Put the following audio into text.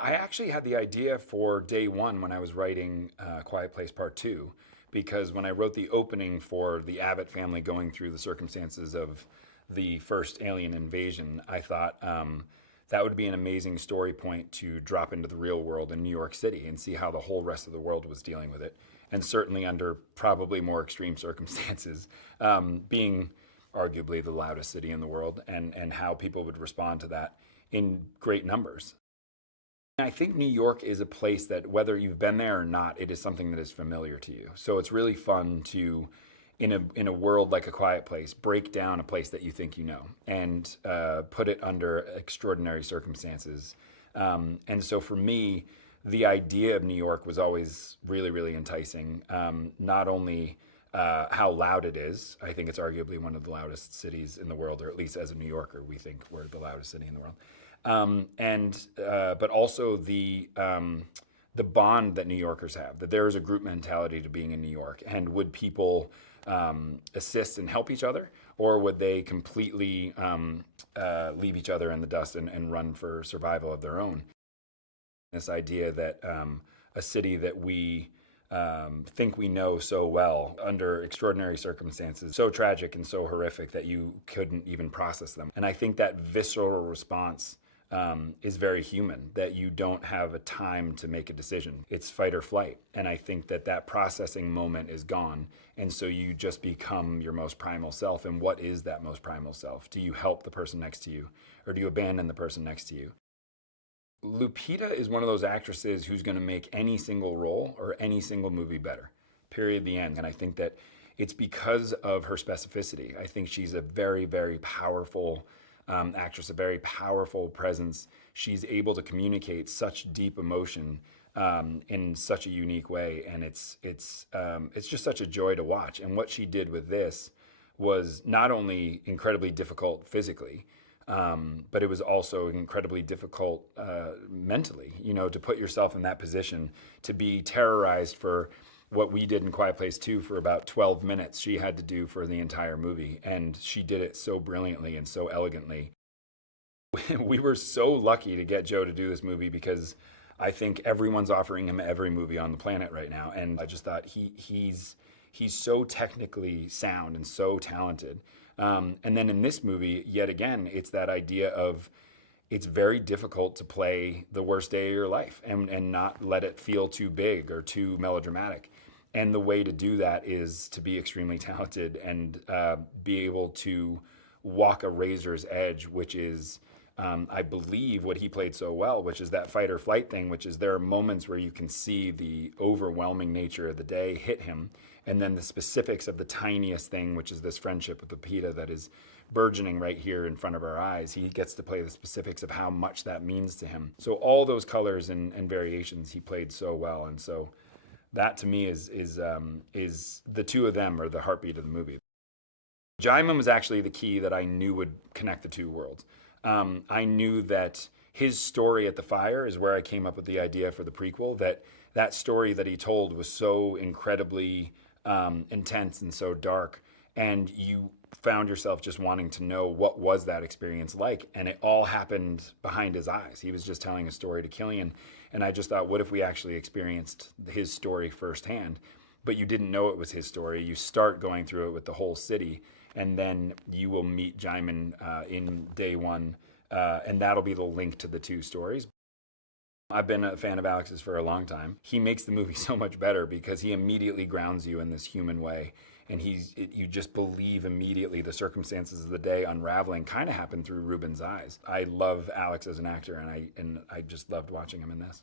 I actually had the idea for day one when I was writing Quiet Place Part 2, because when I wrote the opening for the Abbott family going through the circumstances of the first alien invasion, I thought that would be an amazing story point to drop into the real world in New York City and see how the whole rest of the world was dealing with it. And certainly under probably more extreme circumstances, being arguably the loudest city in the world, and how people would respond to that in great numbers. I think New York is a place that, whether you've been there or not, it is something that is familiar to you. So it's really fun to, in a world like A Quiet Place, break down a place that you think you know and put it under extraordinary circumstances. And so for me, the idea of New York was always really, really enticing. Not only how loud it is, I think it's arguably one of the loudest cities in the world, or at least as a New Yorker, we think we're the loudest city in the world. But also the bond that New Yorkers have, that there is a group mentality to being in New York. And would people assist and help each other, or would they completely leave each other in the dust and run for survival of their own? This idea that a city that we think we know so well under extraordinary circumstances, so tragic and so horrific that you couldn't even process them. And I think that visceral response is very human, that you don't have a time to make a decision. It's fight or flight. And I think that that processing moment is gone. And so you just become your most primal self. And what is that most primal self? Do you help the person next to you, or do you abandon the person next to you? Lupita is one of those actresses who's going to make any single role or any single movie better. Period. The end. And I think that it's because of her specificity. I think she's a very, very powerful actress, a very powerful presence. She's able to communicate such deep emotion in such a unique way, and it's just such a joy to watch. And what she did with this was not only incredibly difficult physically, but it was also incredibly difficult mentally. You know, to put yourself in that position, to be terrorized for what we did in Quiet Place 2 for about 12 minutes, she had to do for the entire movie. And she did it so brilliantly and so elegantly. We were so lucky to get Joe to do this movie, because I think everyone's offering him every movie on the planet right now. And I just thought he's so technically sound and so talented. And then in this movie, yet again, it's that idea of, it's very difficult to play the worst day of your life and not let it feel too big or too melodramatic. And the way to do that is to be extremely talented and be able to walk a razor's edge, which is, I believe, what he played so well, which is that fight or flight thing, which is there are moments where you can see the overwhelming nature of the day hit him, and then the specifics of the tiniest thing, which is this friendship with Lupita that is burgeoning right here in front of our eyes. He gets to play the specifics of how much that means to him. So all those colors and variations he played so well. And so that to me is the two of them are the heartbeat of the movie. Jaimin was actually the key that I knew would connect the two worlds. I knew that his story at the fire is where I came up with the idea for the prequel, that story that he told was so incredibly intense and so dark, and you found yourself just wanting to know what was that experience like, and it all happened behind his eyes. He was just telling a story to Killian, and I just thought, what if we actually experienced his story firsthand? But you didn't know it was his story. You start going through it with the whole city, and then you will meet Jaimin in day one, and that'll be the link to the two stories. I've been a fan of Alex's for a long time. He makes the movie so much better because he immediately grounds you in this human way, and you just believe immediately the circumstances of the day unraveling kind of happen through Ruben's eyes. I love Alex as an actor, and I just loved watching him in this.